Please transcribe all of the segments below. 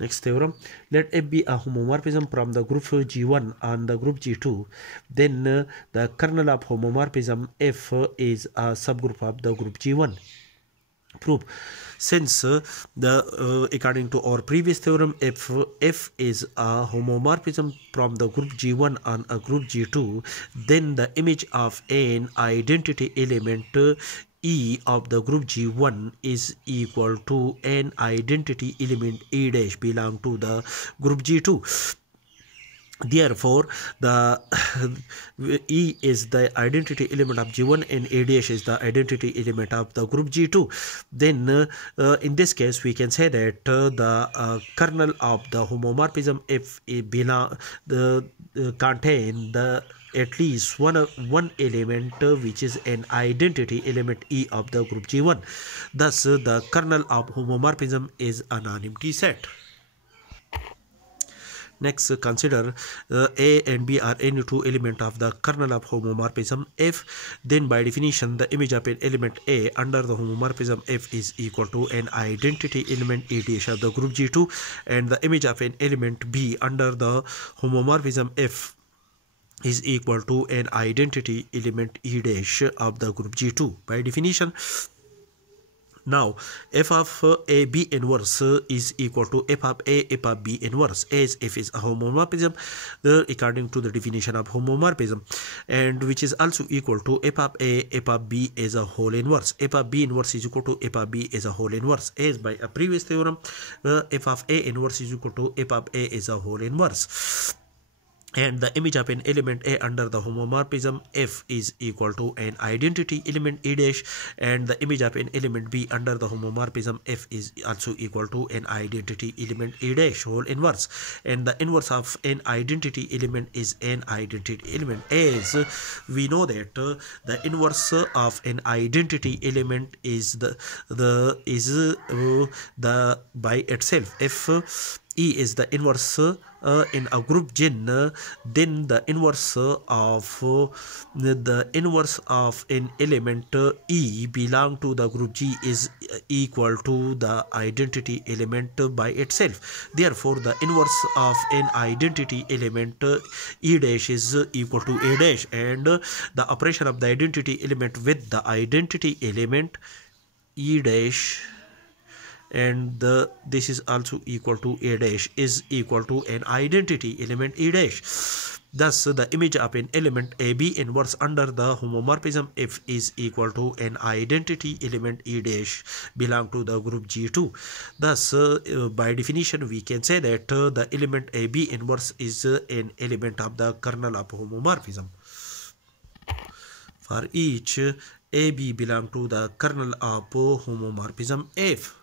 Next theorem, let F be a homomorphism from the group G1 and the group G2, then the kernel of homomorphism F is a subgroup of the group G1. Proof. Since according to our previous theorem, if F is a homomorphism from the group G1 and a group G2, then the image of an identity element E of the group G1 is equal to an identity element E dash belong to the group G2. Therefore, the E is the identity element of G1 and A dash is the identity element of the group G2. Then, in this case, we can say that the kernel of the homomorphism F contain the at least one element which is an identity element E of the group G1. Thus, the kernel of homomorphism is an empty set. Next, consider A and B are any two elements of the kernel of homomorphism F. Then by definition, the image of an element A under the homomorphism F is equal to an identity element E dash of the group G2, and the image of an element B under the homomorphism F is equal to an identity element E dash of the group G2 by definition. Now, f of A B inverse is equal to f of B inverse, as f is a homomorphism according to the definition of homomorphism, and which is also equal to f of B as a whole inverse. F of B inverse is equal to f of B as a whole inverse, as by a previous theorem, f of A inverse is equal to f of A as a whole inverse. And the image of an element A under the homomorphism F is equal to an identity element E dash, and the image of an element B under the homomorphism F is also equal to an identity element E dash whole inverse, and the inverse of an identity element is an identity element, as we know that the inverse of an identity element is the by itself. If E is the inverse in a group Gen, then the inverse of an element E belong to the group G is equal to the identity element by itself. Therefore, the inverse of an identity element E dash is equal to A dash, and the operation of the identity element with the identity element E dash and this is also equal to A dash is equal to an identity element E dash. Thus, the image of an element AB inverse under the homomorphism F is equal to an identity element E dash belong to the group G2. Thus, by definition, we can say that the element AB inverse is an element of the kernel of homomorphism. For each AB belong to the kernel of homomorphism F.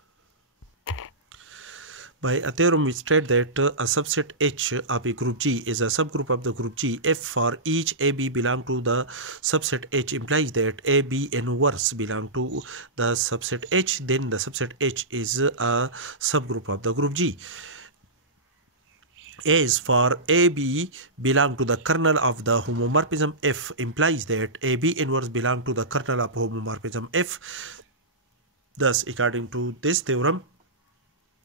By a theorem which states that a subset H of a group G is a subgroup of the group G, F for each AB belong to the subset H implies that AB inverse belong to the subset H, then the subset H is a subgroup of the group G. As for AB belong to the kernel of the homomorphism F implies that AB inverse belong to the kernel of homomorphism F. Thus, according to this theorem,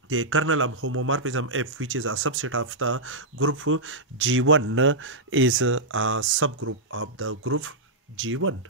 the kernel of homomorphism F, which is a subset of the group G1, is a subgroup of the group G1.